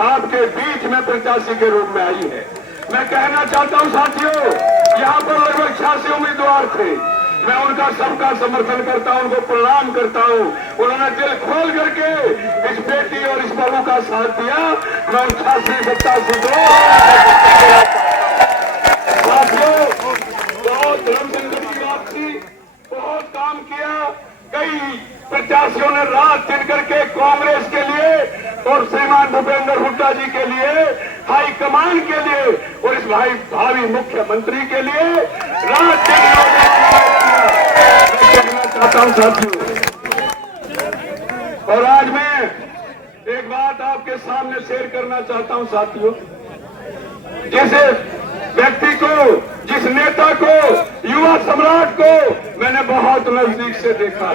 आपके बीच में प्रत्याशी के रूप में आई है। मैं कहना चाहता हूं साथियों, यहाँ पर लगभग 86 उम्मीदवार थे। मैं उनका सबका समर्थन करता हूं, उनको प्रणाम करता हूं। उन्होंने दिल खोल करके इस बेटी और इस बहू का साथ दिया। मैं 88-87 को साथियों बहुत धर्म संकट की बात थी, बहुत काम किया। कई प्रत्याशियों ने रात दिन करके कांग्रेस के लिए और श्रीमान भूपेंद्र हुड्डा जी के लिए, हाईकमान के लिए और इस भावी मुख्यमंत्री के लिए रात दिन चाहता हूं साथियों। और आज मैं एक बात आपके सामने शेयर करना चाहता हूं साथियों। जिस व्यक्ति को, जिस नेता को, युवा सम्राट को मैंने बहुत नजदीक से देखा,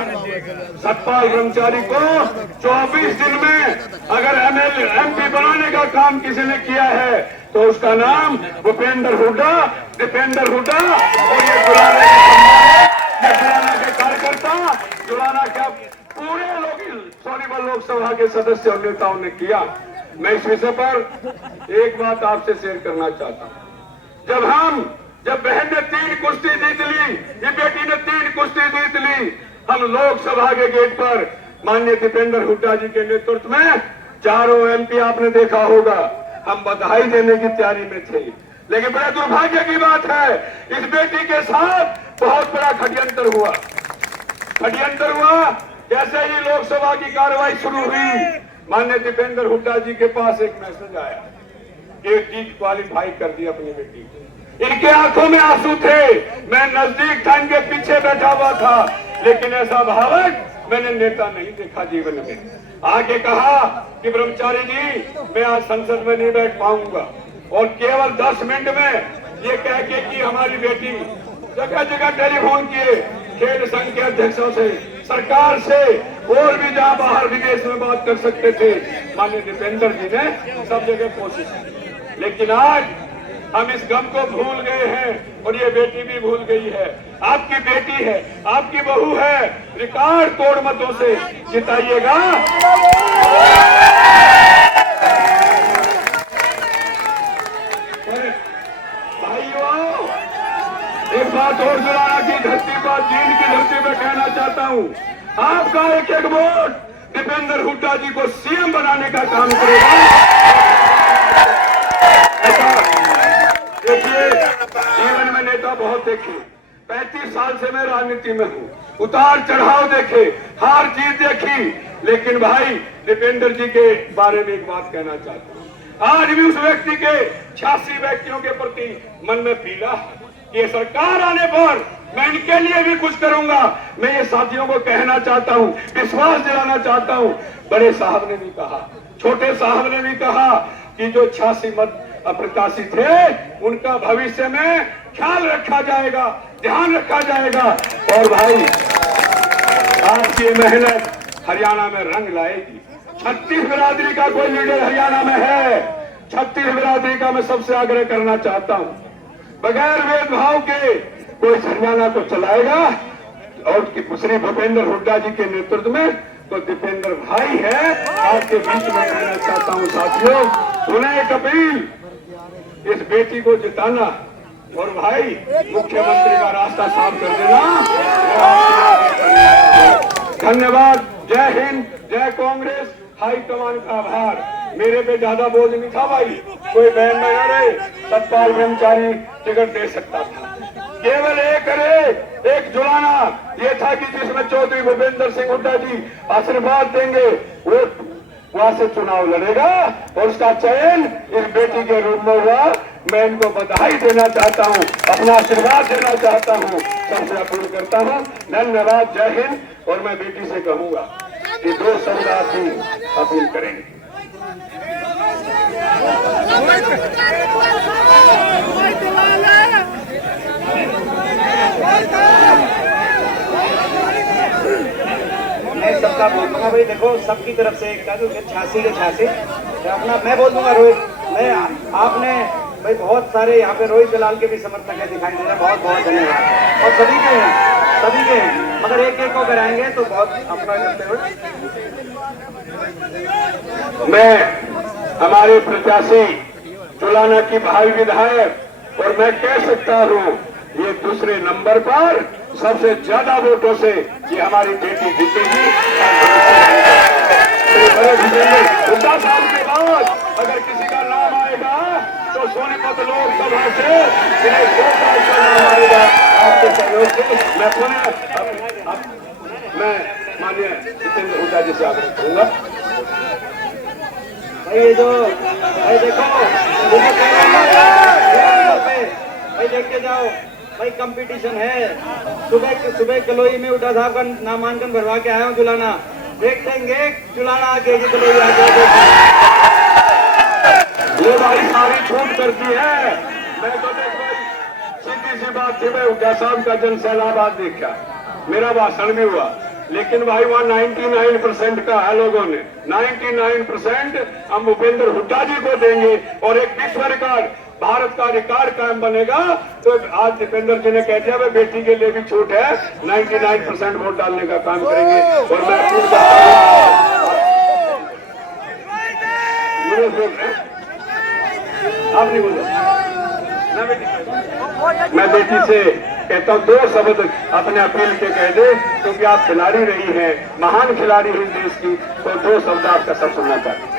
सतपाल ब्रह्मचारी को 24 दिन में अगर एमएलए एमपी बनाने का काम किसी ने किया है तो उसका नाम भूपेंद्र हुड्डा, दीपेंद्र हुड्डा और ये जुलाना के कार्यकर्ता, जुलाना के पूरे सोनीपत लोकसभा के सदस्य और नेताओं ने किया। मैं इस विषय पर एक बात आपसे शेयर करना चाहता हूं। जब बहन ने 3 कुश्ती जीत ली, ये बेटी ने 3 कुश्ती जीत ली, हम लोकसभा के गेट पर माननीय दीपेंद्र हुड्डा जी के नेतृत्व में चारों एमपी आपने देखा होगा, हम बधाई देने की तैयारी में थे। लेकिन बड़ा दुर्भाग्य की बात है, इस बेटी के साथ बहुत बड़ा षड्यंत्र हुआ। जैसे ही लोकसभा की कार्रवाई शुरू हुई, माननीय दीपेंद्र हुड्डा जी के पास एक मैसेज आया, एक जीत क्वालिफाई कर दी अपनी बेटी को। इनके आंखों में आंसू थे, मैं नजदीक था, इनके पीछे बैठा हुआ था, लेकिन ऐसा भावक मैंने नेता नहीं देखा जीवन में। आगे कहा कि ब्रह्मचारी जी, मैं आज संसद में नहीं बैठ पाऊंगा, और केवल 10 मिनट में ये कह के कि हमारी बेटी जगह जगह टेलीफोन किए, खेल संघ के अध्यक्षों से, सरकार से, और भी जहां बाहर विदेश में बात कर सकते थे, माननीय दीपेंद्र जी ने सब जगह कोशिश की। लेकिन आज हम इस गम को भूल गए हैं और ये बेटी भी भूल गई है। आपकी बेटी है, आपकी बहू है, रिकॉर्ड तोड़ मतों से जिताइएगा। भाइयों, एक बात और जुलाना की धरती पर, जींद की धरती पर कहना चाहता हूं, आपका एक एक वोट दीपेंद्र हुड्डा जी को सीएम बनाने का काम करेगा। देखिए, जीवन में नेता बहुत देखे, 35 साल से मैं राजनीति में हूँ, उतार चढ़ाव देखे, हार जीत देखी, लेकिन भाई दीपेंद्र जी के बारे में एक बात कहना चाहता हूँ। आज भी उस व्यक्ति के 86 व्यक्तियों के प्रति मन में पीड़ा है। ये सरकार आने पर मैं इनके लिए भी कुछ करूंगा। मैं ये साथियों को कहना चाहता हूँ, विश्वास दिलाना चाहता हूँ। बड़े साहब ने भी कहा, छोटे साहब ने भी कहा कि जो 86 मत अप्रत्याशी थे, उनका भविष्य में ख्याल रखा जाएगा, ध्यान रखा जाएगा। और भाई, आपकी मेहनत हरियाणा में रंग लाएगी। 36 बिरादरी का कोई लीडर हरियाणा में है, 36 बिरादरी का मैं सबसे आग्रह करना चाहता हूँ, बगैर भेदभाव के कोई हरियाणा को चलाएगा, और श्री भूपेंद्र हुड्डा जी के नेतृत्व में तो दीपेंद्र भाई है। आपके बीच में कहना चाहता हूं साथियों, सुने एक अपील, इस बेटी को जिताना और भाई मुख्यमंत्री का रास्ता साफ कर देना। धन्यवाद। जय हिंद, जय कांग्रेस। हाईकमान का आभार। मेरे पे ज्यादा बोझ नहीं था भाई, कोई बहन में न रहे, सतपाल ब्रह्मचारी टिकट दे सकता था। केवल एक जुलाना ये था कि जिसमें चौधरी भूपेंद्र सिंह हुड्डा जी आशीर्वाद देंगे, वो वहां से चुनाव लड़ेगा और उसका चयन इस बेटी के रूप में हुआ। मैं इनको बधाई देना चाहता हूं, अपना आशीर्वाद देना चाहता हूं, सबसे अपील करता हूं। धन्यवाद। जय हिंद। और मैं बेटी से कहूंगा कि 2 शब्द आप भी अपील करेंगे। मैं सबका बोल दूंगा भाई, देखो सबकी तरफ से एक था जो 86 के 86 अपना मैं बोल दूंगा रोहित, मैं आपने भाई बहुत सारे यहाँ पे रोहित दलाल के भी समर्थक है दिखाई दे रहे हैं, बहुत बहुत धन्यवाद। और सभी के हैं, मगर एक एक को कराएंगे तो बहुत अपना करते हुए मैं हमारे प्रत्याशी जुलाना की भावी विधायक, और मैं कह सकता हूँ ये दूसरे नंबर पर सबसे ज्यादा वोटों से ये हमारी बेटी जीतेगी। हुड्डा साहब के बाद अगर किसी का नाम आएगा तो सोनीपत लोकसभा से जिन्हें वोट का नाम आएगा आपके सहयोग से मैं माननीय जितेंद्र हुड्डा जी से आग्रह करूंगा। भाई ये जो भाई देखो भाई देख के जाओ भाई, कंपटीशन है। सुबह कलोई में हुड्डा साहब का नामांकन भरवा के आया हूँ जुलाना, देख लेंगे जुलाना आके कलोई आके। ये भाई सारी छूट करती है। मैं तो देखो सीधी सी बात थी, मैं हुड्डा साहब का जन सैलाबाद देखा, मेरा भाषण भी हुआ, लेकिन भाई वहाँ 99% का है लोगों ने 99% हम भूपेंद्र हुड्डा जी को देंगे और एक विश्व रिकॉर्ड, भारत का रिकॉर्ड कायम बनेगा। तो आज दीपेंद्र जी ने कह दिया भाई बेटी के लिए भी छूट है, 99% वोट डालने का काम करेंगे। और मैं आप नहीं बोल मैं बेटी से कहता हूँ 2 शब्द अपने अपील के कह दे, क्योंकि आप खिलाड़ी रही हैं, महान खिलाड़ी हैं देश की, तो 2 शब्द आपका सब सुनना चाहते हैं।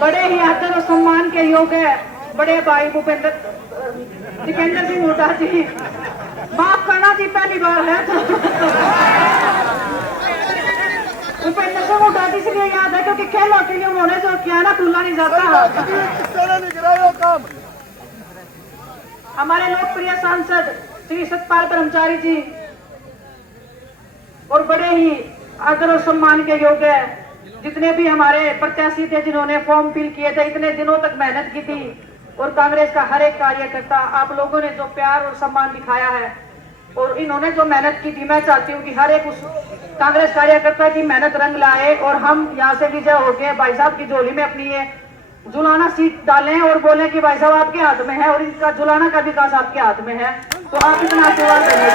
बड़े ही आदर और सम्मान के योग्य बड़े भाई दीपेंद्र सिंह हुड्डा जी, माफ करना जी पहली बार है भूपेंद्र सिंह हुड्डा जी इसलिए याद है क्योंकि खेलों के लिए उन्होंने जो किया ना भूला नहीं जाता। हमारे लोकप्रिय सांसद श्री सतपाल ब्रह्मचारी जी और बड़े ही आदर और सम्मान के योग्य जितने भी हमारे प्रत्याशी थे जिन्होंने फॉर्म फिल किए थे, इतने दिनों तक मेहनत की थी, और कांग्रेस का हर एक कार्यकर्ता, आप लोगों ने जो प्यार और सम्मान दिखाया है और इन्होंने जो मेहनत की थी, मैं चाहती हूँ कि हर एक उस कांग्रेस कार्यकर्ता की मेहनत रंग लाए और हम यहाँ से विजय होके भाई साहब की झोली में अपनी ये जुलाना सीट डालें और बोलें कि भाई साहब आपके हाथ में है और इनका जुलाना का विकास आपके हाथ में है, तो आप इतना आशीर्वाद देंगे।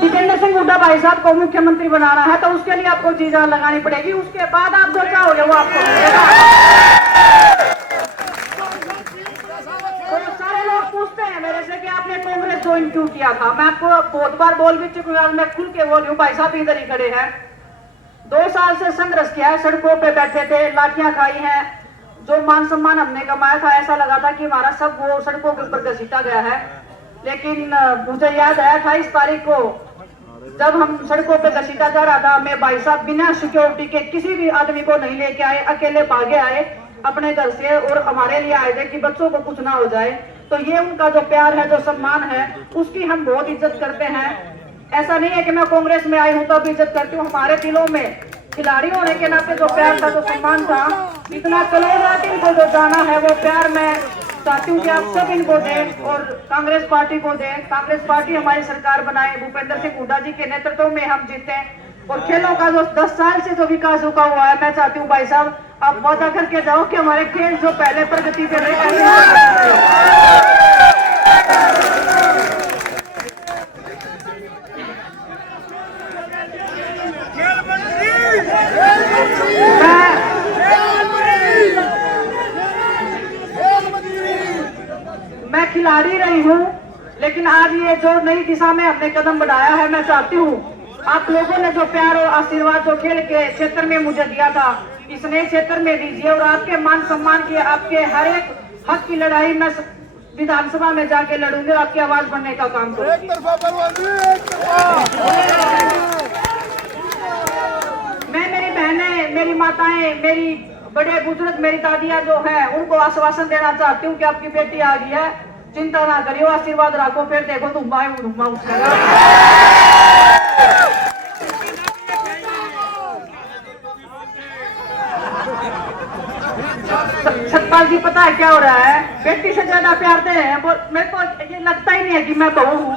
दीपेंद्र सिंह हुड्डा भाई साहब को मुख्यमंत्री बनाना है तो उसके लिए आपको जी जान लगानी पड़ेगी, उसके बाद आप जो चाहोगे वो आपको मिलेगा। तो सारे लोग पूछते हैं मेरे से कि आपने कांग्रेस ज्वाइन क्यों किया था। मैं आपको बहुत बार बोल भी चुकी हूँ, मैं खुल के बोल रही हूँ, भाई साहब इधर ही खड़े हैं। 2 साल से संघर्ष किया है, सड़कों पे बैठे थे, लाठियां खाई हैं, जो मान सम्मान हमने कमाया था ऐसा लगा था कि हमारा सब वो सड़कों के ऊपर घसीटा गया है। लेकिन मुझे याद है 28 तारीख को जब हम सड़कों पे घसीटा जा रहा था, मैं भाई साहब बिना सिक्योरिटी के किसी भी आदमी को नहीं लेके आए, अकेले भागे आए अपने घर से और हमारे लिए आए थे कि बच्चों को कुछ ना हो जाए। तो ये उनका जो प्यार है, जो सम्मान है, उसकी हम बहुत इज्जत करते हैं। ऐसा नहीं है कि मैं कांग्रेस में आई हूँ तो अब इज्जत करती हूँ, हमारे दिलों में खिलाड़ी होने के नाते जो प्यार था, जो सम्मान था, इतना करोड़ इनको जो जाना है वो प्यार मैं चाहती हूँ कि आप सब इनको दें और कांग्रेस पार्टी को दें। कांग्रेस पार्टी हमारी सरकार बनाए, भूपेंद्र सिंह हुड्डा जी के नेतृत्व में हम जीते और खेलों का जो 10 साल से जो विकास रुका हुआ है, मैं चाहती हूँ भाई साहब आप वादा करके जाओ कि हमारे खेल जो पहले प्रगति पे रहे। मैं खिलाड़ी रही हूँ, लेकिन आज ये जो नई दिशा में हमने कदम बढ़ाया है, मैं चाहती हूँ आप लोगों ने जो प्यार और आशीर्वाद जो खेल के क्षेत्र में मुझे दिया था, इस नए क्षेत्र में दीजिए और आपके मान सम्मान की, आपके हर एक हक की लड़ाई मैं विधानसभा में जाके लड़ूंगी और आपकी आवाज बनने का काम करूंगी। मैं, मेरी बहनें, मेरी माताएं, मेरी बड़े बुजुर्ग, मेरी दादियां जो है, उनको आश्वासन देना चाहती हूँ कि आपकी बेटी आ गई है चिंता ना करियो, आशीर्वाद रखो, फिर देखो धुम्मा उसका। सतपाल जी, पता है क्या हो रहा है? बेटी से ज्यादा प्यार दे रहे हैं। मेरे को ये लगता ही नहीं है कि मैं बहू हूँ।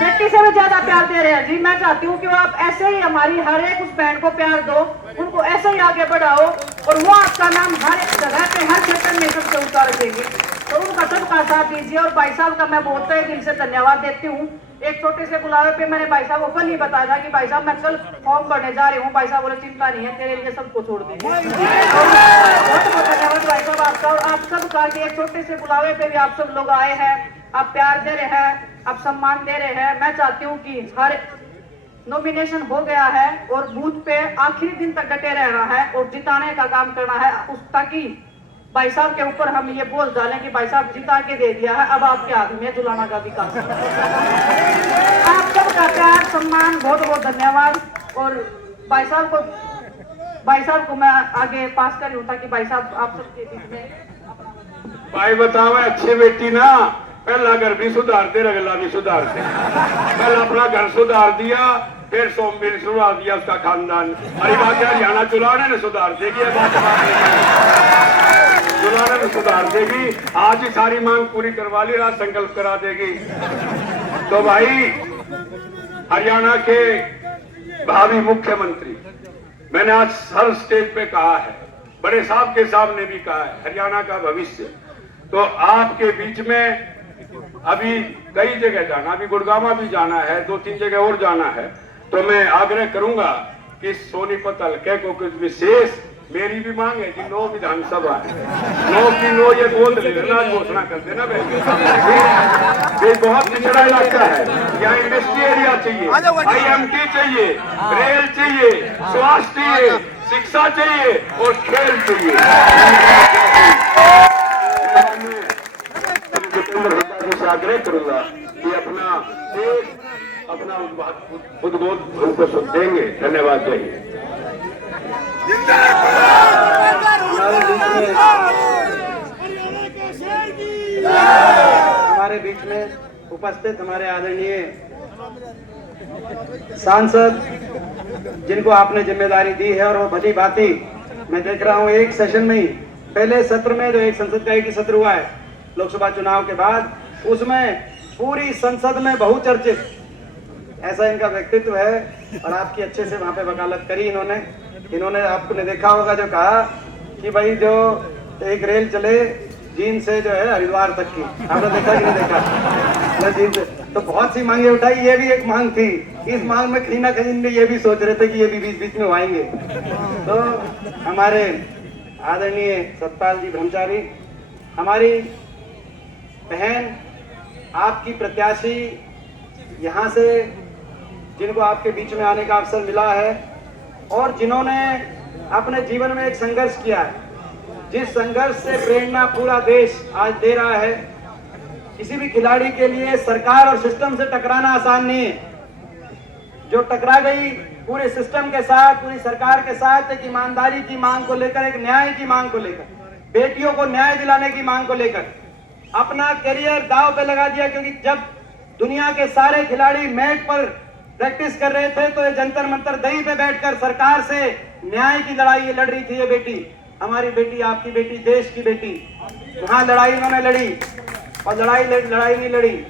बेटी से भी ज्यादा प्यार दे रहे हैं जी। मैं चाहती हूँ कि आप ऐसे ही हमारी हर एक उस बहन को प्यार दो, उनको ऐसे ही आगे बढ़ाओ, और वो आपका नाम हर एक जगह पे, हर क्षेत्र में सबसे ऊंचा रखेंगे। तो उनका सबका साथ दीजिए। और भाई साहब का मैं बहुत ही दिल से धन्यवाद देती हूँ। एक छोटे से बुलावे पे मैंने भाई साहब को कल ही बताया था कि भाई साहब मैं कल फॉर्म भरने जा रही हूँ। भाई साहब बोले चिंता नहीं है, तेरे लिए सबको छोड़ देंगे। बहुत बहुत धन्यवाद भाई साहब आपका, और आप सबका कि एक छोटे से बुलावे पे भी आप सब लोग आए हैं, आप प्यार दे रहे हैं, आप सम्मान दे रहे हैं। मैं चाहती हूँ कि हर नॉमिनेशन हो गया है और बूथ पे आखिरी दिन तक डटे रहना है और जिताने का काम करना है, ताकि भाई साहब के ऊपर हम ये बोल डालें कि भाई साहब जिता के दे दिया है, अब आपके हाथ में जुलाना का भी काम। आप सबका प्यार सम्मान बहुत बहुत धन्यवाद। और भाई साहब को मैं आगे पास कर लूं ताकि भाई साहब आप सबके बीच में। भाई बताओ, अच्छी बेटी ना, पहला घर भी सुधारते, अगला भी सुधारते। पहला अपना घर सुधार दिया, फिर सोमवीर सुधार दिया उसका खानदान। अरे बात हरियाणा चुनाव ने सुधार देगी, चुनाव में सुधार देगी। आज ही सारी मांग पूरी करवा ली, राज संकल्प करा देगी। तो भाई हरियाणा के भावी मुख्यमंत्री, मैंने आज हर स्टेज पे कहा है, बड़े साहब के सामने भी कहा है, हरियाणा का भविष्य। तो आपके बीच में अभी कई जगह जाना, अभी गुड़गांव भी जाना है, 2-3 जगह और जाना है। तो मैं आग्रह करूंगा कि सोनीपत हल्के को कुछ विशेष, मेरी भी मांग है कि 9 विधानसभा है, 9 की 9 ये बोल देना, घोषणा कर देना। ये बहुत पिछड़ा इलाका है, यहाँ इंडस्ट्री एरिया चाहिए, IMT चाहिए, रेल चाहिए, स्वास्थ्य चाहिए, शिक्षा चाहिए और खेल चाहिए। आग्रह करूंगा कि अपना उद्बोध उनको देंगे। धन्यवाद। चाहिए हमारे बीच में उपस्थित हमारे आदरणीय सांसद, जिनको आपने जिम्मेदारी दी है, और वो भली भांति मैं देख रहा हूँ एक सेशन में ही, पहले सत्र में जो एक संसद का एक ही सत्र हुआ है लोकसभा चुनाव के बाद, उसमें पूरी संसद में बहुचर्चित ऐसा इनका व्यक्तित्व है। और आपकी अच्छे से वहां पे वकालत करी इन्होंने आपने देखा होगा जो कहा कि भाई जो एक रेल चले जींद से जो है हरिद्वार तक की, आपने देखा कि नहीं देखा? जींद से तो बहुत सी मांगे उठाई, ये भी एक मांग थी। इस मांग में कहीं ना कहीं ये भी सोच रहे थे कि ये भी बीच बीच में आएंगे। तो हमारे आदरणीय सतपाल जी ब्रह्मचारी, हमारी बहन, आपकी प्रत्याशी, यहाँ से जिनको आपके बीच में आने का अवसर मिला है और जिन्होंने अपने जीवन में एक संघर्ष किया है, जिस संघर्ष से प्रेरणा पूरा देश आज दे रहा है। किसी भी खिलाड़ी के लिए सरकार और सिस्टम से टकराना आसान नहीं है। जो टकरा गई पूरे सिस्टम के साथ, पूरी सरकार के साथ, एक ईमानदारी की मांग को लेकर, एक न्याय की मांग को लेकर, बेटियों को न्याय दिलाने की मांग को लेकर अपना करियर दांव पे लगा दिया। क्योंकि जब दुनिया के सारे खिलाड़ी मैट पर प्रैक्टिस कर रहे थे तो ये जंतर मंतर दही पे बैठकर सरकार से न्याय की लड़ाई लड़ रही थी। ये बेटी, हमारी बेटी, आपकी बेटी, देश की बेटी, वहां लड़ाई इन्होंने लड़ी और लड़ाई नहीं लड़ी।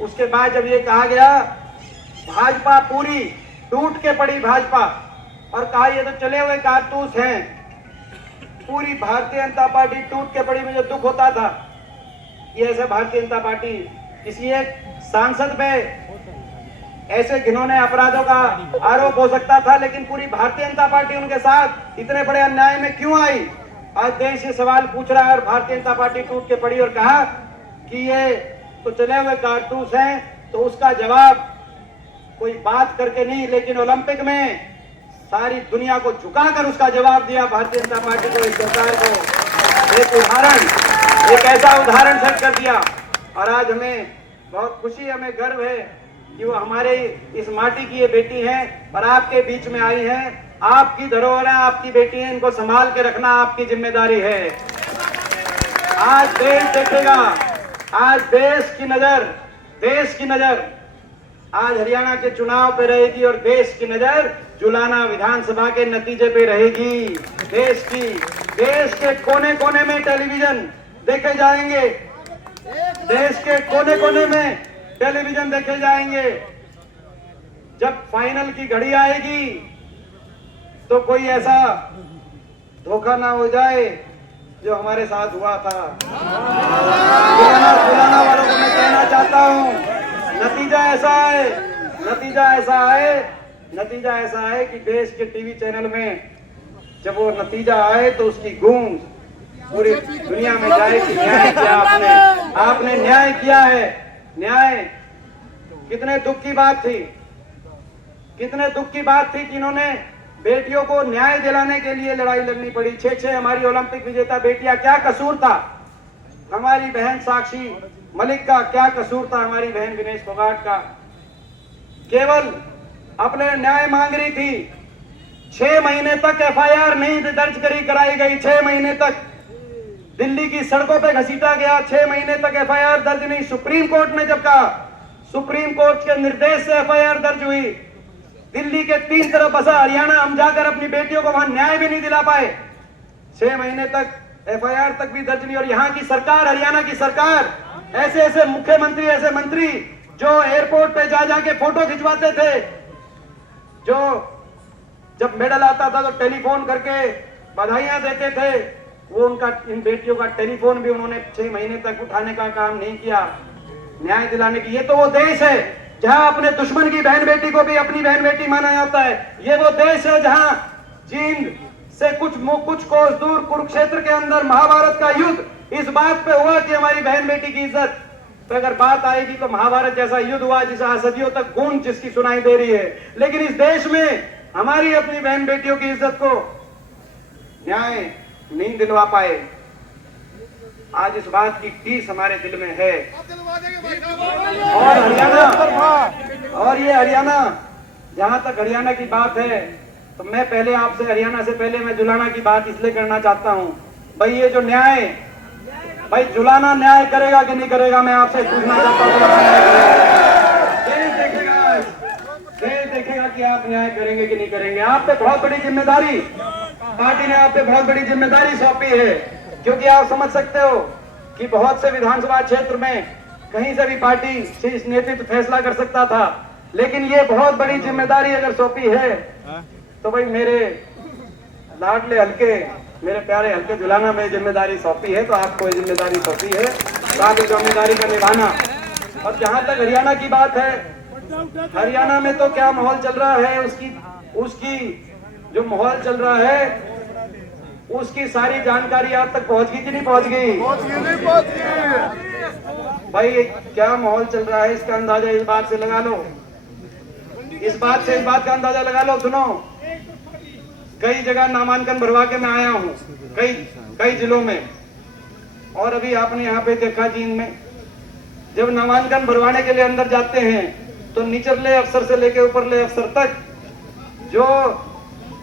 उसके बाद जब ये कहा गया भाजपा पूरी टूट के पड़ी भाजपा, और कहा ये तो चले हुए कारतूस हैं, पूरी भारतीय जनता पार्टी टूट के पड़ी। मुझे दुख होता था कि ऐसे भारतीय जनता पार्टी किसी एक सांसद पे ऐसे घिनौने अपराधों का आरोप हो सकता था, लेकिन पूरी भारतीय जनता पार्टी उनके साथ इतने बड़े अन्याय में क्यों आई? आज देश ये सवाल पूछ रहा है और भारतीय जनता पार्टी टूट के पड़ी और कहा कि ये तो चले हुए कारतूस हैं। तो उसका जवाब कोई बात करके नहीं, लेकिन ओलंपिक में सारी दुनिया को झुकाकर उसका जवाब दिया भारतीय जनता पार्टी को, इस सरकार को। एक उदाहरण, एक ऐसा उदाहरण सेट कर दिया। और आज हमें बहुत खुशी, हमें गर्व है कि वो हमारे इस माटी की ये बेटी हैं और आपके बीच में आई हैं। आपकी धरोहर है, आपकी बेटी है, इनको संभाल के रखना आपकी जिम्मेदारी है। आज देश देखेगा, आज देश की नजर आज हरियाणा के चुनाव पे रहेगी और देश की नजर जुलाना विधानसभा के नतीजे पे रहेगी। देश के कोने कोने में टेलीविजन देखे जाएंगे, देश के कोने कोने में टेलीविजन देखे जाएंगे। जब फाइनल की घड़ी आएगी तो कोई ऐसा धोखा ना हो जाए जो हमारे साथ हुआ था। जुलाना वालों को मैं कहना चाहता हूं, नतीजा ऐसा है कि देश के टीवी चैनल में जब वो नतीजा आए तो उसकी गूंज पूरी दुनिया में जाए कि न्याय किया आपने न्याय किया है। न्याय कितने दुख की बात थी कि इन्होंने बेटियों को न्याय दिलाने के लिए लड़ाई लड़नी पड़ी। 6 हमारी ओलंपिक विजेता बेटियां, क्या कसूर था हमारी बहन साक्षी मलिक का, क्या कसूर था हमारी बहन विनेश फोगाट का? केवल अपने न्याय मांग रही थी। 6 महीने तक एफआईआर नहीं दर्ज कराई गई। 6 महीने तक दिल्ली की सड़कों पे घसीटा गया। 6 महीने तक एफआईआर दर्ज नहीं। सुप्रीम कोर्ट ने जब कहा, सुप्रीम कोर्ट के निर्देश से एफआईआर दर्ज हुई। दिल्ली के 3 तरफ बसा हरियाणा, हम जाकर अपनी बेटियों को वहां न्याय भी नहीं दिला पाए। 6 महीने तक एफआईआर तक भी दर्ज नहीं। और यहाँ की सरकार, हरियाणा की सरकार, ऐसे मुख्यमंत्री, ऐसे मंत्री जो एयरपोर्ट पे जाके फोटो खिंचवाते थे, जो जब मेडल आता था तो टेलीफोन करके बधाइयां देते थे, वो उनका, इन बेटियों का टेलीफोन भी उन्होंने 6 महीने तक उठाने का काम नहीं किया न्याय दिलाने की। ये तो वो देश है जहां अपने दुश्मन की बहन बेटी को भी अपनी बहन बेटी माना जाता है। ये वो देश है जहां जींद से कुछ कोस दूर कुरुक्षेत्र के अंदर महाभारत का युद्ध इस बात पे हुआ कि हमारी बहन बेटी की इज्जत। तो अगर बात आएगी तो महाभारत जैसा युद्ध हुआ जिसे सदियों तक गूंज जिसकी सुनाई दे रही है, लेकिन इस देश में हमारी अपनी बहन बेटियों की इज्जत को न्याय नहीं दिलवा पाए। आज इस बात की टीस हमारे दिल में है। और ये हरियाणा, जहां तक हरियाणा की बात है तो मैं पहले आपसे, हरियाणा से पहले मैं जुलाना की बात इसलिए करना चाहता हूं। भाई ये जो न्याय, भाई जुलाना न्याय करेगा कि नहीं करेगा, मैं आपसे पूछना चाहता हूं। देश देखेगा कि आप न्याय करेंगे कि नहीं करेंगे। आप पे बहुत बड़ी जिम्मेदारी, पार्टी ने आप पे बहुत बड़ी जिम्मेदारी सौंपी है, क्योंकि आप समझ सकते हो कि बहुत से विधानसभा क्षेत्र में कहीं से भी पार्टी शीर्ष नेतृत्व फैसला कर सकता था, लेकिन ये बहुत बड़ी जिम्मेदारी अगर सौंपी है तो भाई मेरे लाडले हल्के, मेरे प्यारे हल्के जुलाना में जिम्मेदारी सौंपी है तो आपको ये जिम्मेदारी सौंपी है, तो आप इस जिम्मेदारी का निभाना। और जहां तक हरियाणा की बात है, हरियाणा में तो क्या माहौल चल रहा है, उसकी जो माहौल चल रहा है उसकी सारी जानकारी आप तक पहुंच गई कि नहीं पहुंच गई? भाई क्या माहौल चल रहा है इसका अंदाजा इस बात से लगा लो, इस बात का अंदाजा लगा लो। सुनो, कई जगह नामांकन भरवा के मैं आया हूँ, कई जिलों में, और अभी आपने यहाँ पे देखा जींद में, जब नामांकन भरवाने के लिए अंदर जाते हैं तो निचले अफसर से लेके ऊपरले अफसर तक जो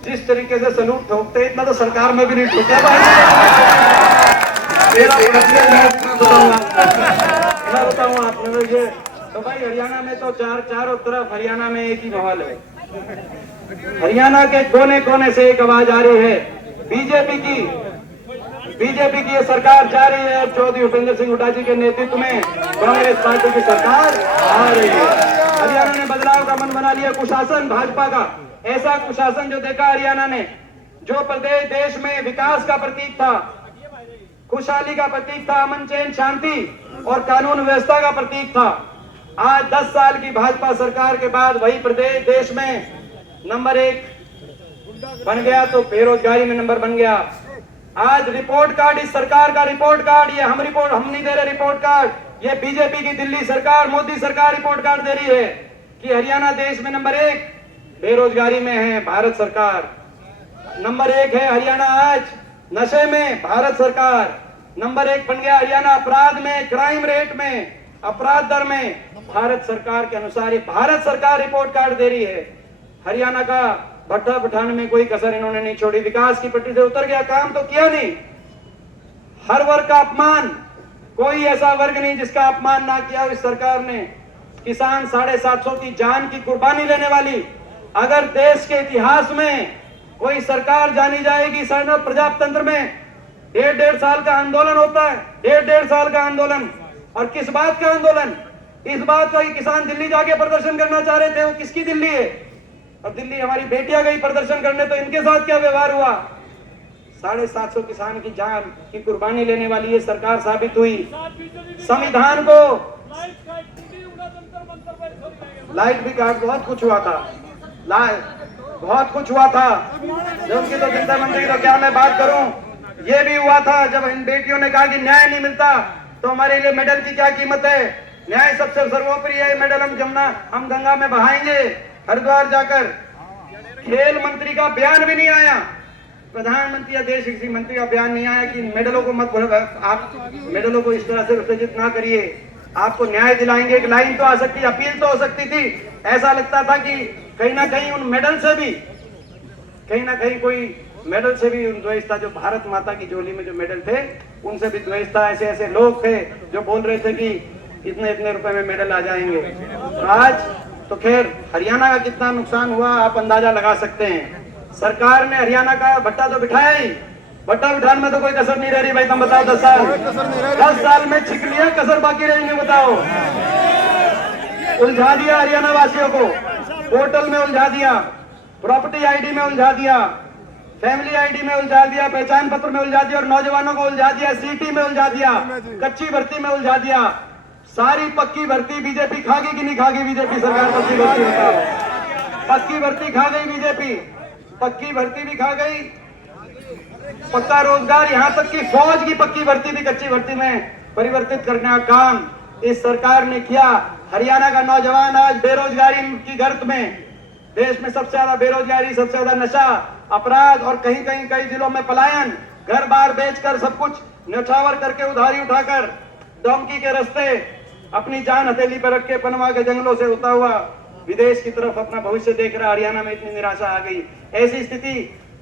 जिस तरीके से सलूट ठोकते, इतना तो सरकार में भी नहीं ठोका भाई। मैं बताऊँ आपने ये तो भाई हरियाणा में तो चारों तरफ हरियाणा में एक ही माहौल है। हरियाणा के कोने कोने से एक आवाज आ रही है, बीजेपी की ये सरकार जा रही है और चौधरी भूपेंद्र सिंह हुड्डा जी के नेतृत्व में कांग्रेस पार्टी की सरकार आ रही है। हरियाणा ने बदलाव का मन बना लिया, कुशासन भाजपा का, ऐसा कुशासन जो देखा हरियाणा ने, जो प्रदेश देश में विकास का प्रतीक था, खुशहाली का प्रतीक था, अमन चैन शांति और कानून व्यवस्था का प्रतीक था, आज 10 साल की भाजपा सरकार के बाद वही प्रदेश देश में नंबर 1 बन गया, तो बेरोजगारी में नंबर बन गया। आज रिपोर्ट कार्ड, इस सरकार का रिपोर्ट कार्ड, ये हम नहीं दे रहे रिपोर्ट कार्ड, ये बीजेपी की दिल्ली सरकार, मोदी सरकार रिपोर्ट कार्ड दे रही है कि हरियाणा देश में नंबर 1 बेरोजगारी में है, भारत सरकार नंबर 1 है। हरियाणा आज नशे में, भारत सरकार नंबर 1 बन गया। हरियाणा अपराध में, क्राइम रेट में, अपराध दर में, भारत सरकार के अनुसार, ये भारत सरकार रिपोर्ट कार्ड दे रही है। हरियाणा का भट्टा पठाने में कोई कसर इन्होंने नहीं छोड़ी, विकास की पटरी से उतर गया, काम तो किया नहीं। हर वर्ग का अपमान, कोई ऐसा वर्ग नहीं जिसका अपमान ना किया हो इस सरकार ने। किसान 750 की जान की कुर्बानी लेने वाली, अगर देश के इतिहास में कोई सरकार जानी जाएगी सरना प्रजातंत्र में, 1.5 साल का आंदोलन होता है, 1.5 साल का आंदोलन। और किस बात का आंदोलन? इस बात का कि किसान दिल्ली जाके प्रदर्शन करना चाह रहे थे। वो किसकी दिल्ली है? और दिल्ली हमारी बेटियां गई प्रदर्शन करने, तो इनके साथ क्या व्यवहार हुआ? 750 किसान की जान की कुर्बानी लेने वाली ये सरकार साबित हुई। संविधान को लाइट भी काट, बहुत कुछ हुआ था, बहुत कुछ हुआ था। जबकि तो जनता मंत्री तो क्या मैं बात करूं, ये भी हुआ था जब इन बेटियों ने कहा कि न्याय नहीं मिलता तो हमारे लिए मेडल की क्या कीमत है। न्याय सबसे सर्वोपरि है, मेडल हम गंगा में बहाएंगे हरिद्वार जाकर। खेल मंत्री का बयान भी नहीं आया, प्रधानमंत्री या देश कृषि मंत्री का बयान नहीं आया कि मेडलों को मत, आप मेडलों को इस तरह से उत्तेजित ना करिए, आपको न्याय दिलाएंगे। एक लाइन तो आ सकती, अपील तो हो सकती थी। ऐसा लगता था कि कहीं ना कहीं उन मेडल से भी, कहीं ना कहीं कोई मेडल से भी द्वेष था। जो भारत माता की झोली में जो मेडल थे उनसे भी द्वेष था। ऐसे ऐसे लोग थे जो बोल रहे थे कि इतने इतने रुपए में मेडल आ जाएंगे। आज तो खैर हरियाणा का कितना नुकसान हुआ आप अंदाजा लगा सकते हैं। सरकार ने हरियाणा का भट्टा तो बिठाया ही, भट्टा बिठाने में तो कोई कसर नहीं रह रही। भाई तुम बताओ, 10 साल में छिक लिया, कसर बाकी रहेंगे बताओ। उलझा दिया हरियाणा वासियों को, पोर्टल में उलझा दिया, प्रॉपर्टी आईडी में उलझा दिया, फैमिली आईडी में उलझा दिया, पहचान पत्र में उलझा दिया, और नौजवानों को उलझा दिया, सीटी में उलझा दिया, कच्ची भर्ती में उलझा दिया। सारी पक्की भर्ती बीजेपी खा गई कि नहीं खा गई? बीजेपी सरकार पक्की भर्ती बताओ। पक्की भर्ती खा गई बीजेपी, पक्की भर्ती भी खा गई, पक्का रोजगार, यहाँ तक कि फौज की पक्की भर्ती भी कच्ची भर्ती में परिवर्तित करने का काम इस सरकार ने किया। हरियाणा का नौजवान आज बेरोजगारी की गर्त में, देश में सबसे ज्यादा बेरोजगारी, सबसे ज्यादा नशा, अपराध और कहीं कहीं कई जिलों में पलायन, घर बार बेचकर सब कुछ न्यौछावर करके उधारी उठाकर डोंकी के रास्ते अपनी जान हथेली पर रख के पनवा के जंगलों से उठा हुआ विदेश की तरफ अपना भविष्य देख रहा। हरियाणा में इतनी निराशा आ गई। ऐसी स्थिति,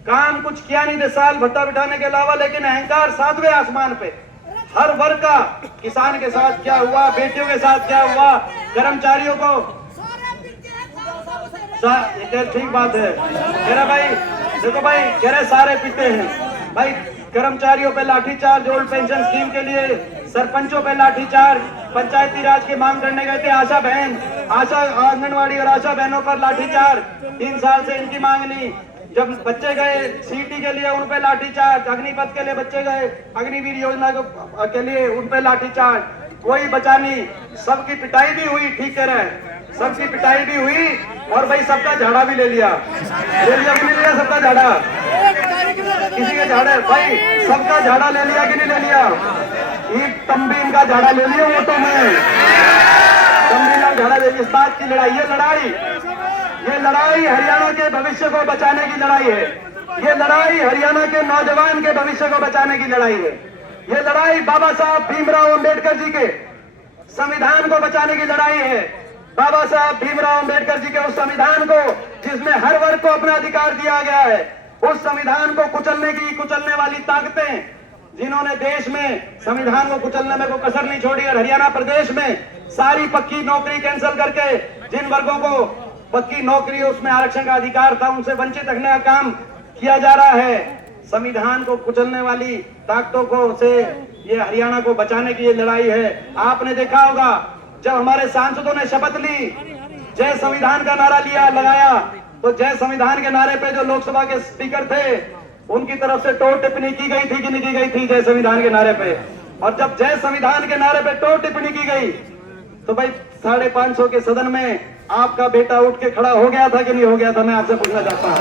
काम कुछ किया नहीं 10 साल भट्टा बिठाने के अलावा, लेकिन अहंकार 7वें आसमान पे। हर वर्ग का, किसान के साथ क्या हुआ, बेटियों के साथ क्या हुआ, कर्मचारियों को, ठीक बात है कह रहा भाई, देखो भाई कह रहे सारे पीते हैं भाई। कर्मचारियों पे लाठीचार्ज, ओल्ड पेंशन स्कीम के लिए सरपंचों पे लाठीचार्ज, पंचायती राज की मांग करने गए थे आशा बहन, आशा आंगनवाड़ी और आशा बहनों पर लाठीचार्ज, 3 साल से इनकी मांग नहीं। जब बच्चे गए सीटी के लिए उन पे लाठीचार्ज, अग्निपथ के लिए बच्चे गए अग्निवीर योजना के लिए उन पे लाठीचार्ज, कोई बचा नहीं। सबकी पिटाई भी हुई, ठीक कह रहे हैं, सबकी पिटाई भी हुई और भाई सबका झाड़ा भी ले लिया कि नहीं लिया? सबका झाड़ा, किसी के झाड़ा भाई सबका झाड़ा ले लिया कि नहीं ले लिया? तंबी इनका झाड़ा ले लिया वोटों में, तंबी का झाड़ा ले लिया। इस बात की लड़ाई, ये लड़ाई हरियाणा के भविष्य को बचाने की लड़ाई है। ये लड़ाई हरियाणा के नौजवान के भविष्य को बचाने की लड़ाई है। ये लड़ाई बाबा साहब भीमराव अंबेडकर जी के संविधान को बचाने की लड़ाई है। बाबा साहब भीमराव अंबेडकर जी के उस संविधान को जिसमें हर वर्ग को अपना अधिकार दिया गया है, उस संविधान को कुचलने वाली ताकतें जिन्होंने देश में संविधान को कुचलने में कोई कसर नहीं छोड़ी। और हरियाणा प्रदेश में सारी पक्की नौकरी कैंसिल करके जिन वर्गों को पक्की नौकरी उसमें आरक्षण का अधिकार था उनसे वंचित रखने का काम किया जा रहा है। संविधान को कुचलने वाली ताकतों को से ये हरियाणा को बचाने की ये लड़ाई है। आपने देखा होगा जब हमारे सांसदों ने शपथ ली, जय संविधान का नारा लगाया, तो जय संविधान के नारे पे जो लोकसभा के स्पीकर थे उनकी तरफ से टोर टिप्पणी की गई थी कि नहीं की गई थी जय संविधान के नारे पे? और जब जय संविधान के नारे पे टोर टिप्पणी की गई तो भाई 550 के सदन में आपका बेटा उठ के खड़ा हो गया था कि नहीं हो गया था? मैं आपसे पूछना चाहता हूँ।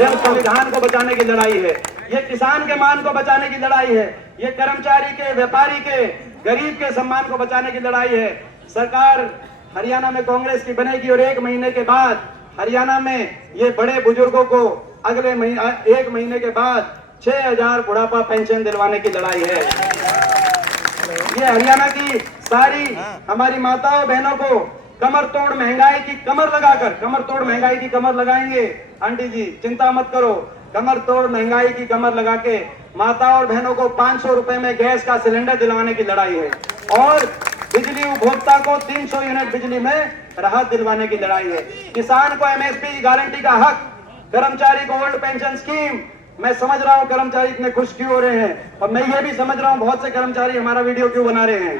यह संविधान को बचाने की लड़ाई है, ये किसान के मान को बचाने की लड़ाई है, ये कर्मचारी के, व्यापारी के, गरीब के सम्मान को बचाने की लड़ाई है। सरकार हरियाणा में कांग्रेस की बनेगी और 1 महीने के बाद हरियाणा में ये बड़े बुजुर्गों को अगले 1 महीने के बाद 6000 बुढ़ापा पेंशन दिलवाने की लड़ाई है। ये हरियाणा की सारी हमारी माताओं बहनों को कमर तोड़ महंगाई की कमर लगाकर, कमर तोड़ महंगाई की कमर लगाएंगे। आंटी जी चिंता मत करो, कमर तोड़ महंगाई की कमर लगा के माता और बहनों को 500 रुपए में गैस का सिलेंडर दिलवाने की लड़ाई है और बिजली उपभोक्ता को 300 यूनिट बिजली में राहत दिलवाने की लड़ाई है। किसान को एमएसपी की गारंटी का हक, कर्मचारी को ओल्ड पेंशन स्कीम। मैं समझ रहा हूं कर्मचारी इतने खुश क्यों हो रहे हैं, और मैं ये भी समझ रहा हूं बहुत से कर्मचारी हमारा वीडियो क्यों बना रहे हैं।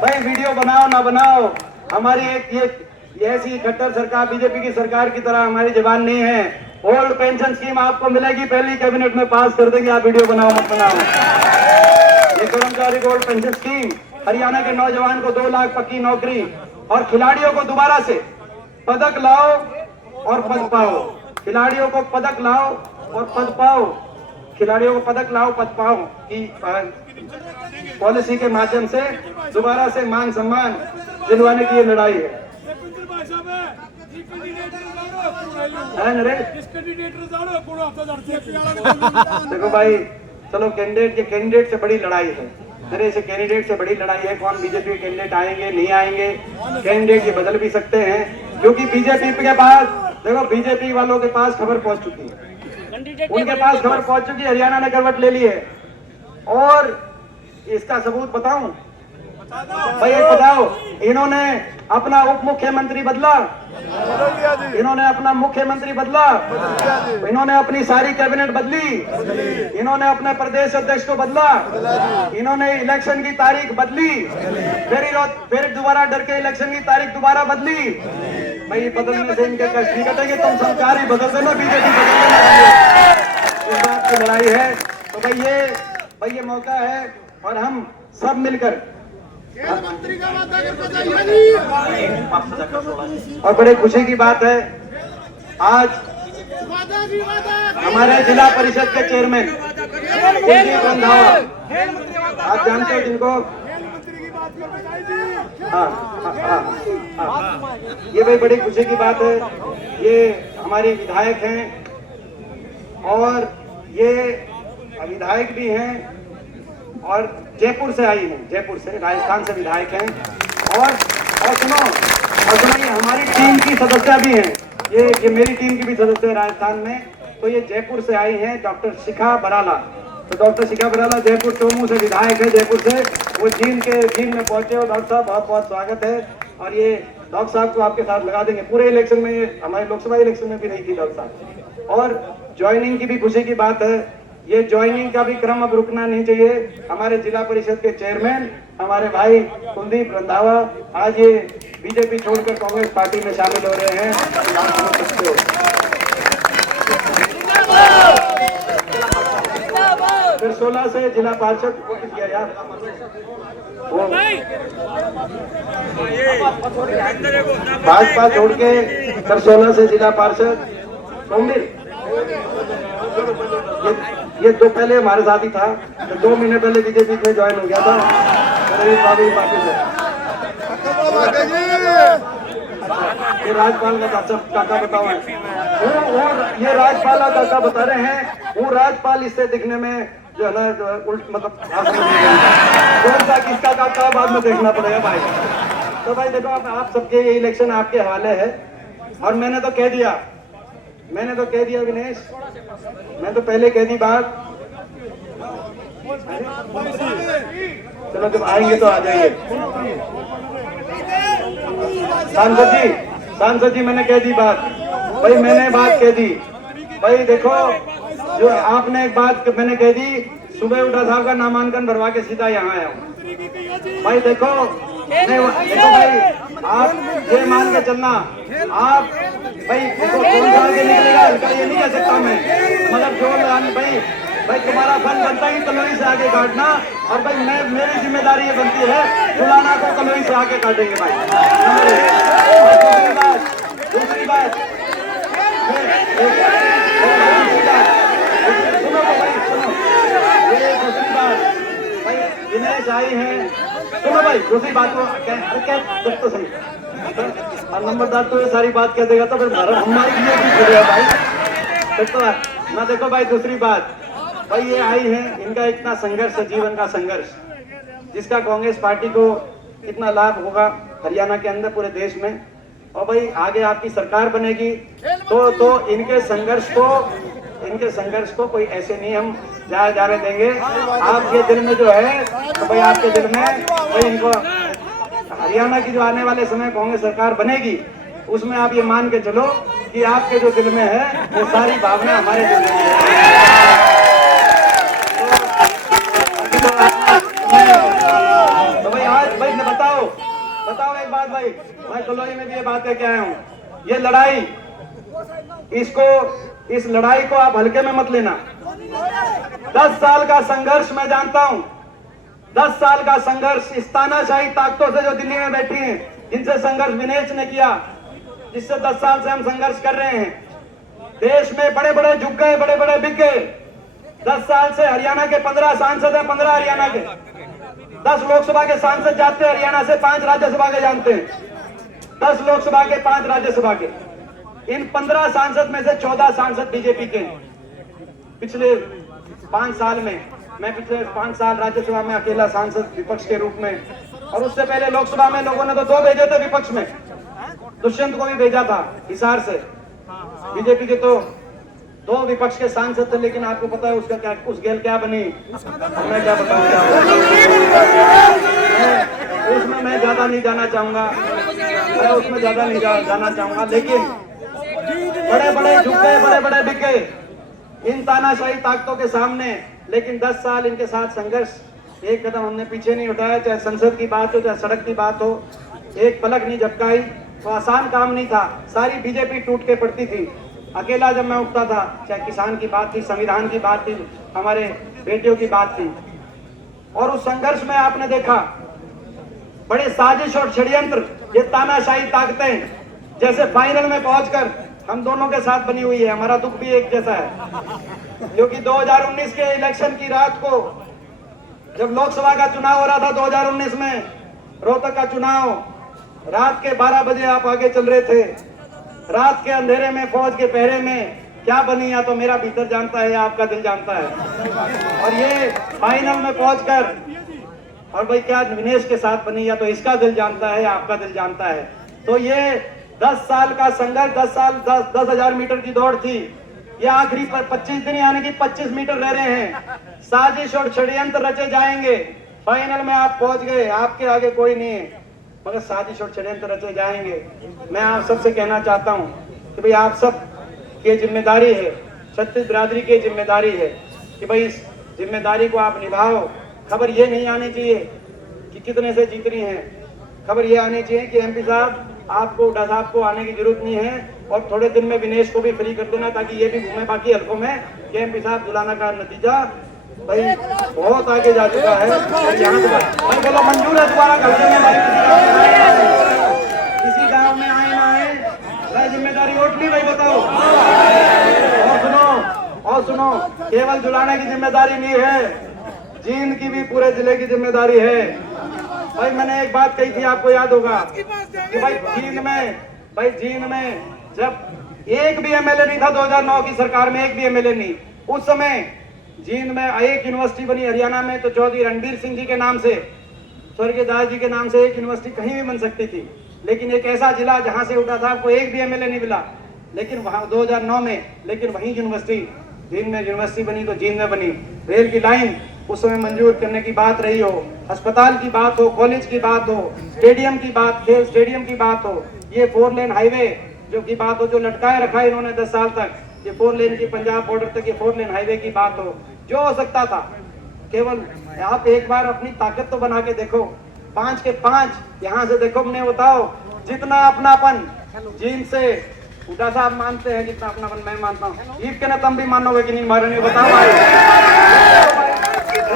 भाई वीडियो बनाओ ना बनाओ, हमारी एक ये ऐसी खट्टर सरकार, बीजेपी की सरकार की तरह हमारी जबान नहीं है। ओल्ड पेंशन स्कीम आपको मिलेगी, पहली कैबिनेट में पास कर देंगे, आप वीडियो बनाओ मत बनाओ। ये कर्मचारी को ओल्ड पेंशन स्कीम, हरियाणा के नौजवान को 2 लाख पक्की नौकरी, और खिलाड़ियों को दोबारा से पदक लाओ और पद पाओ। खिलाड़ियों को पदक लाओ और पद पाओ, खिलाड़ियों को पदक लाओ पद पाओ की पॉलिसी के माध्यम से दोबारा से मान सम्मान दिलवाने की ये लड़ाई है। देखो भाई, चलो कैंडिडेट से बड़ी लड़ाई है, मेरे से कैंडिडेट से बड़ी लड़ाई है। कौन बीजेपी कैंडिडेट आएंगे नहीं आएंगे, कैंडिडेट ये बदल भी सकते हैं, क्योंकि बीजेपी के पास, देखो बीजेपी वालों के पास खबर पहुंच चुकी है, उनके पास खबर पहुंच चुकी है, हरियाणा ने करवट ले ली है। और इसका सबूत बताऊं भाई, एक बताओ, इन्होंने अपना उप मुख्यमंत्री बदला, इन्होंने अपना मुख्यमंत्री बदला, इन्होंने अपनी सारी कैबिनेट बदली, इन्होंने अपने प्रदेश अध्यक्ष को बदला, इन्होंने इलेक्शन की तारीख बदली, फिर दोबारा डर के इलेक्शन की तारीख दोबारा बदली। भाई बदलने से इनके कष्ट नहीं कटेंगे, तुम सरकार ही बदल देना, बीजेपी बदल देना, इस बात की लड़ाई है। तो भाई ये मौका है और हम सब मिलकर, और बड़े खुशी की बात है, आज हमारे जिला परिषद के चेयरमैन कुलदीप रंधावा, आप जानते हो जिनको, हाँ, ये भाई बड़ी खुशी की बात है, ये हमारे विधायक हैं और ये विधायक भी हैं और जयपुर से आई हैं, जयपुर से, राजस्थान से विधायक हैं। और सुनो ये हमारी टीम की सदस्य भी हैं, ये मेरी टीम की भी सदस्य है राजस्थान में। तो ये जयपुर से आई हैं डॉक्टर शिखा बराला। तो डॉक्टर शिखा बराला जयपुर चोमू से विधायक है, जयपुर से, वो जींद में पहुंचे हो। डॉक्टर साहब बहुत बहुत स्वागत है। और ये डॉक्टर साहब को आपके साथ लगा देंगे पूरे इलेक्शन में, ये हमारे लोकसभा इलेक्शन में भी नहीं थी डॉक्टर साहब। और ज्वाइनिंग की भी खुशी की बात है, ये ज्वाइनिंग का भी क्रम अब रुकना नहीं चाहिए। हमारे जिला परिषद के चेयरमैन हमारे भाई कुलदीप रंधावा आज ये बीजेपी छोड़कर कांग्रेस पार्टी में शामिल हो रहे हैं, आप समझ सकते हो। फिर 16 से जिला पार्षद को किया यार, भाजपा छोड़ के फिर 16 से जिला पार्षद सोमवीर, ये तो पहले हमारे साथ ही था, तो 2 महीने पहले बीजेपी में ज्वाइन हो गया था। ये राजपाल का काका बताओ, ये राजपाल का काका बता रहे हैं, वो राजपाल इससे दिखने में जो है ना उल्ट, मतलब कौन सा किसका काका बाद में देखना पड़ेगा भाई। तो भाई देखो, आप सबके ये इलेक्शन आपके हवाले है। और मैंने तो कह दिया विनेश, मैं तो पहले कह दी बात, चलो जब आएंगे तो आ जाइए। सांसद जी मैंने कह दी बात भाई, मैंने बात कह दी भाई। देखो जो आपने एक बात मैंने कह दी, सुबह उठा साहब का नामांकन भरवा के सीधा यहाँ आया हूँ भाई। देखो भाई, आप ये मान के चलना, आप भाई देखो कौन सा आगे निकलेगा इनका ये नहीं कह सकता मैं, मतलब जो भाई तुम्हारा फन बनता ही कलोई से आगे काटना। और भाई मेरी जिम्मेदारी ये बनती है, जुलाना को कलोई से आगे काटेंगे भाई। दूसरी बात भाई, दिनेश आई है, सुनो भाई, दूसरी बात क्या तो सही, और नंबरदार तो ये सारी बात कह देगा तो फिर हमारी भाई तो ना। देखो भाई, दूसरी बात भाई, ये आई है, इनका इतना संघर्ष है, जीवन का संघर्ष, जिसका कांग्रेस पार्टी को इतना लाभ होगा हरियाणा के अंदर, पूरे देश में। और भाई आगे आपकी सरकार बनेगी तो इनके संघर्ष को इनके संघर्ष को कोई ऐसे नहीं हम जाने देंगे। आपके दिल में जो है तो भाई आपके दिल में भाई इनको हरियाणा की जो आने वाले समय कांग्रेस सरकार बनेगी उसमें आप ये मान के चलो कि आपके जो दिल में है वो सारी भावना हमारे दिल में है। तो भाई आज भाई बताओ एक बात भाई कलोई में भी ये बात है क्या हूँ, ये लड़ाई इस लड़ाई को आप हल्के में मत लेना। 10 साल का संघर्ष मैं जानता हूं, 10 साल का संघर्ष इस तानाशाही ताकतों से जो दिल्ली में बैठी हैं, जिनसे संघर्ष विनेश ने किया, जिससे 10 साल से हम संघर्ष कर रहे हैं। देश में बड़े बड़े झुक गए, बड़े बड़े बिक गए। 10 साल से हरियाणा के 15 सांसद हैं, 15 हरियाणा के 10 लोकसभा के सांसद जाते हैं हरियाणा से, 5 राज्यसभा के जानते हैं, 10 लोकसभा के 5 राज्यसभा के। इन 15 सांसद में से 14 सांसद बीजेपी के हैं। पिछले 5 साल में मैं पिछले 5 साल राज्यसभा में अकेला सांसद विपक्ष के रूप में, और उससे पहले लोकसभा में लोगों ने तो 2 भेजे थे विपक्ष में, दुष्यंत को भी भेजा था हिसार से। बीजेपी के तो 2 विपक्ष के सांसद थे, लेकिन आपको पता है उसका क्या, उस गेल क्या बनी, मैं क्या बताऊं उसमें मैं ज्यादा नहीं जाना चाहूंगा, मैं उसमें ज्यादा नहीं जाना चाहूंगा। लेकिन बड़े बड़े झुक गए, बड़े बड़े बिक गए इन तानाशाही ताकतों के सामने। लेकिन 10 साल इनके साथ संघर्ष, एक कदम हमने पीछे नहीं उठाया, चाहे संसद की बात हो, चाहे सड़क की बात हो, एक पलक नहीं झपकाई। तो आसान काम नहीं था, सारी बीजेपी टूट के पड़ती थी। अकेला जब मैं उठता था, चाहे किसान की बात थी, संविधान की बात थी, हमारे बेटियों की बात थी। और उस संघर्ष में आपने देखा बड़े साजिश और षड्यंत्र, ये तानाशाही ताकतें जैसे फाइनल में पहुंचकर हम दोनों के साथ बनी हुई है। हमारा दुख भी एक जैसा है, क्योंकि 2019 के इलेक्शन की रात को, जब लोकसभा का चुनाव हो रहा था 2019 में, रोहतक का चुनाव, रात के 12 बजे आप आगे चल रहे थे। रात के अंधेरे में फौज के पहरे में क्या बनी, या तो मेरा भीतर जानता है या आपका दिल जानता है। और ये फाइनल में पहुंचकर, और भाई क्या विनेश के साथ बनी, या तो इसका दिल जानता है या आपका दिल जानता है। तो ये 10 साल का संघर्ष, 10,000 मीटर की दौड़ थी। ये आखिरी पर 25 दिन यानी कि 25 मीटर रह रहे हैं। साजिश और षड्यंत्र रचे जाएंगे, फाइनल में आप पहुंच गए, आपके आगे कोई नहीं है, मगर साजिश और षड्यंत्र रचे जाएंगे। मैं आप सबसे कहना चाहता हूं कि भाई आप सब की जिम्मेदारी है, छत्तीस बिरादरी की जिम्मेदारी है कि भाई इस जिम्मेदारी को आप निभाओ। खबर ये नहीं आनी चाहिए कि कितने से जीत रही हैं, खबर ये आनी चाहिए कि एमपी साहब आपको, हुड्डा साहब को आने की जरूरत नहीं है, और थोड़े दिन में विनेश को भी फ्री कर देना, ताकि ये भी घूमे बाकी हल्कों में कि एमपी साहब जुलाना का नतीजा भाई बहुत आगे जा चुका है। यहाँ भाई बोलो मंजूर है दोबारा घर में भाई, किसी गांव में आए ना आए, भाई जिम्मेदारी उठ ली भाई, बताओ। और सुनो, केवल जुलाने की जिम्मेदारी नहीं है, जींद की भी पूरे जिले की जिम्मेदारी है। भाई मैंने एक बात कही थी, आपको याद होगा कि भाई जींद में जब एक भी एमएलए नहीं था 2009 की सरकार में, एक भी एमएलए नहीं। उस समय जींद में एक यूनिवर्सिटी बनी हरियाणा में, तो चौधरी रणबीर सिंह जी के नाम से, स्वर्गीय दास जी के नाम से एक यूनिवर्सिटी कहीं भी बन सकती थी। लेकिन एक ऐसा जिला जहां से हुड्डा साहब को एक भी एमएलए नहीं मिला, लेकिन वहां 2009 में, लेकिन वहीं यूनिवर्सिटी, जींद में यूनिवर्सिटी बनी तो जींद में बनी। रेल की लाइन उस समय मंजूर करने की बात रही हो, अस्पताल की बात हो, कॉलेज की बात हो, स्टेडियम की बात, खेल स्टेडियम की बात हो, ये 4 लेन हाईवे जो की बात हो, जो लटकाए रखा है इन्होंने 10 साल तक, ये 4 लेन की पंजाब बॉर्डर तक ये 4 लेन हाईवे की बात हो, जो हो सकता था। केवल आप एक बार अपनी ताकत तो बना के देखो, 5 के 5 यहाँ से देखो, मैं बताओ जितना अपनापन जींद से हुड्डा साहब मानते हैं, जितना अपनापन मैं मानता हूँ, ईद के ना तुम भी मानोगे कि नहीं मारोगे, बताओ भाई।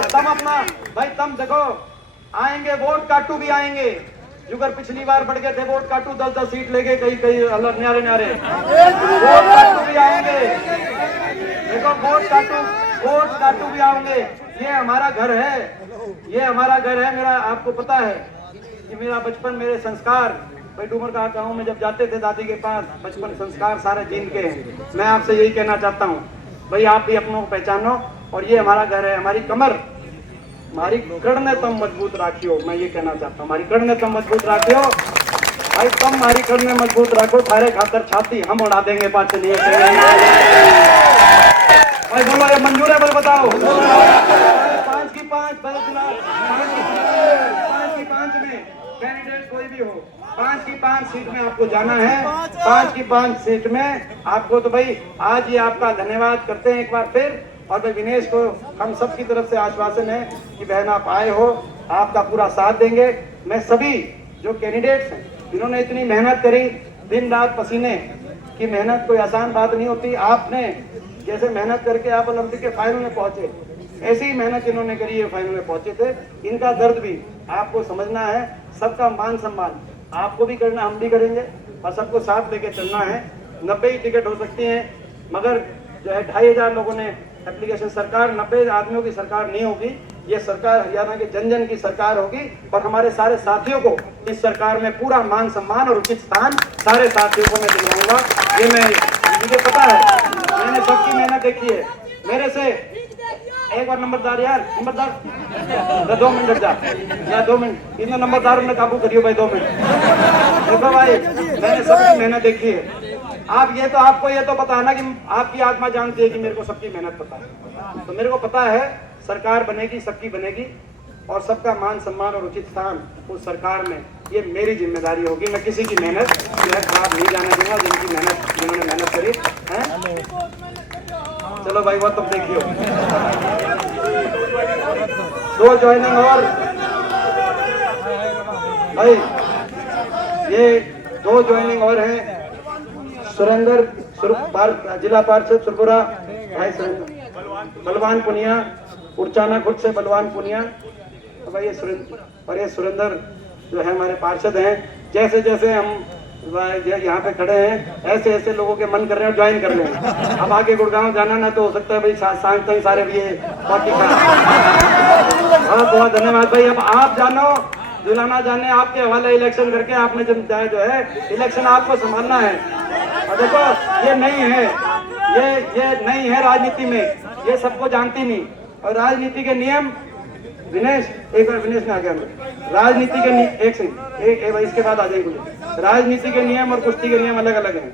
तम अपना भाई, तम देखो आएंगे, वोट काटू भी आएंगे, जुगर पिछली बार बढ़ गए थे वोट काटू, 10-10 सीट ले गए, कई अलग न्यारे वोट काटू भी आएंगे। देखो वोट काटू भी आएंगे। ये हमारा घर है, ये हमारा घर है। मेरा आपको पता है कि मेरा बचपन, मेरे संस्कार भाई डूमर का गाँव में जब जाते थे दादी के पास, बचपन संस्कार सारे जींद के हैं। मैं आपसे यही कहना चाहता हूँ भाई, आप भी अपनों को पहचानो, और ये हमारा घर है। हमारी कमर, हमारी कड़ ने तुम मजबूत राखियो, मैं ये कहना चाहता हूँ, हमारी कड़ ने तुम मजबूत राखियो भाई, तुम हमारी कड़ में मजबूत रखो, थारे खातर छाती हम उड़ा देंगे, बात चलिए। भाई बोलो ये मंजूर है, भाई बताओ। 5 की 5 में कैंडिडेट कोई भी हो, 5 की 5 सीट में आपको जाना है। 5 की 5 सीट में आपको, तो भाई आज ये आपका धन्यवाद करते हैं एक बार फिर। और भाई विनेश को हम सब की तरफ से आश्वासन है कि बहन आप आए हो, आपका पूरा साथ देंगे। मैं सभी जो कैंडिडेट्स हैं जिन्होंने इतनी मेहनत करी, दिन रात पसीने की मेहनत, कोई आसान बात नहीं होती। आपने जैसे मेहनत करके आप ओलंपिक के फाइनल में पहुंचे, ऐसी ही मेहनत इन्होंने करी है, फाइनल में पहुंचे थे। इनका दर्द भी आपको समझना है। सबका मान सम्मान आपको भी करना, हम भी करेंगे, और सबको साथ लेके चलना है। 90 ही टिकट हो सकती हैं, मगर जो है 2500 लोगों ने एप्लीकेशन, सरकार 90 आदमियों की सरकार नहीं होगी, ये सरकार हरियाणा के जन जन की सरकार होगी। और हमारे सारे साथियों को इस सरकार में पूरा मान सम्मान और उचित स्थान सारे साथियों को मैं दिलवाऊंगा। ये मुझे पता है, मैंने सबकी मेहनत देखी है। मेरे से एक बार नंबरदार, यार नंबरदार 2 मिनट लग जा, या 2 मिनट इन नंबरदारों ने काबू करियो भाई, 2 मिनट। देखो भाई, मैंने सबकी मेहनत देखी है। आप ये तो, आपको ये तो पता है ना कि आपकी आत्मा जानती है कि मेरे को सबकी मेहनत पता है। तो मेरे को पता है सरकार बनेगी, सबकी बनेगी, और सबका मान सम्मान और उचित स्थान उस सरकार में, ये मेरी जिम्मेदारी होगी। मैं किसी की मेहनत जो है खराब नहीं जाने दूंगा, जिन्होंने मेहनत करी है। चलो भाई, वो तुम देखियो 2 ज्वाइनिंग और भाई, ये 2 ज्वाइनिंग और हैं। सुरेंद्र जिला पार्षद सुरपुरा भाई, बलवान पुनिया, उड़चाना खुद से बलवान पुनिया। तो भाई ये सुरेंद्र जो है हमारे पार्षद हैं। जैसे जैसे हम यहाँ पे खड़े हैं, ऐसे ऐसे लोगों के मन कर रहे हैं ज्वाइन कर रहे हैं। अब आगे गुड़गांव जाना ना, तो हो सकता है भाई सांझ तक सारे भी बाकी बहुत बहुत धन्यवाद भाई। अब आप जानो, जुलाना जाने, आपके हवाले इलेक्शन करके आपने जो है इलेक्शन आपको संभालना है। और देखो, ये नहीं है, ये नहीं है राजनीति में, ये सबको जानती नहीं। और राजनीति के नियम, विनेश एक बार, विनेश ने आ गया, राजनीति के नियम, एक सेकंड, एक भाई इसके बाद आ जाएंगे। राजनीति के नियम और कुश्ती के नियम अलग अलग हैं।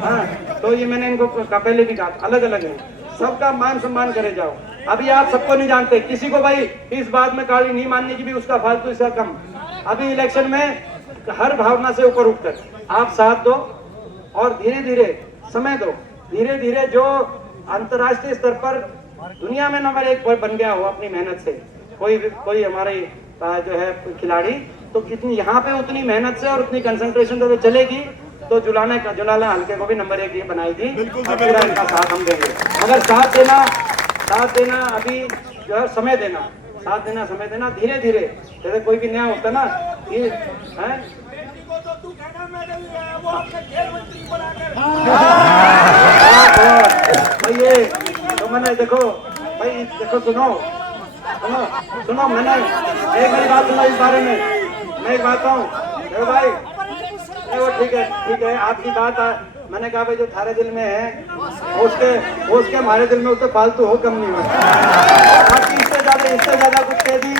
हाँ, तो ये मैंने इनको पहले भी कहा, अलग अलग है। सबका मान सम्मान करे जाओ। अभी आप सबको नहीं जानते, किसी को भाई इस बात में गाली नहीं मानने की भी, उसका फालतू इसका कम। अभी इलेक्शन में हर भावना से ऊपर उठकर आप साथ दो और धीरे धीरे समय दो। धीरे धीरे जो अंतर्राष्ट्रीय स्तर पर दुनिया में नंबर 1 बन गया हो अपनी मेहनत से, कोई हमारे जो है खिलाड़ी, तो कितनी यहाँ पे उतनी मेहनत से और उतनी कंसंट्रेशन से चलेगी, तो जुलाना हल्के को भी नंबर 1 ये बनाएगी। पूरा इनका साथ हम देंगे, मगर साथ देना अभी जो है समय देना, समय देना धीरे धीरे। जैसे कोई भी नया होता ना, ये है भाई, ये तो मैंने देखो भाई, देखो सुनो, मैंने एक मेरी बात सुनो इस बारे में। मैं एक बात कहूँ, देखो भाई, वो ठीक है आपकी बात मैंने कहा भाई, जो थारे दिल में है उसके हमारे दिल में उससे फालतू हो कम नहीं हुआ। बाकी इससे ज्यादा कुछ कह दी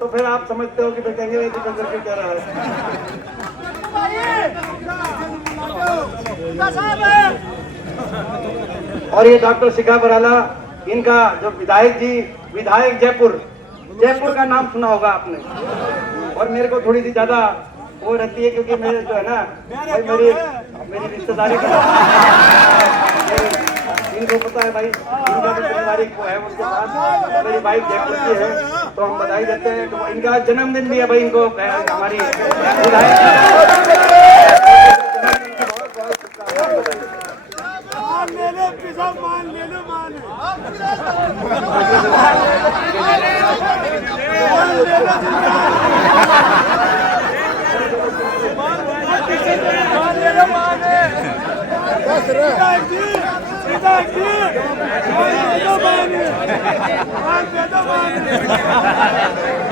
तो फिर आप समझते हो कि फिर कहेंगे ये दीपक करके कह रहा है। और ये डॉक्टर शिखा बराला, इनका जो विधायक जयपुर का नाम सुना होगा आपने। और मेरे को थोड़ी सी ज्यादा वो रहती है, क्योंकि मेरे जो है ना मेरी रिश्तेदारी का इनको पता है भाई, इनका भी रिश्तेदारी को है उनके साथ। मेरी वाइफ जयपुर की है, तो हम बधाई देते हैं। तो इनका जन्मदिन भी है भाई, इनको हमारी विधायक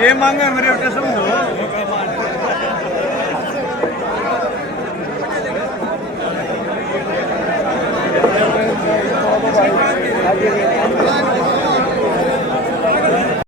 ये मांगा मेरे कसम हो।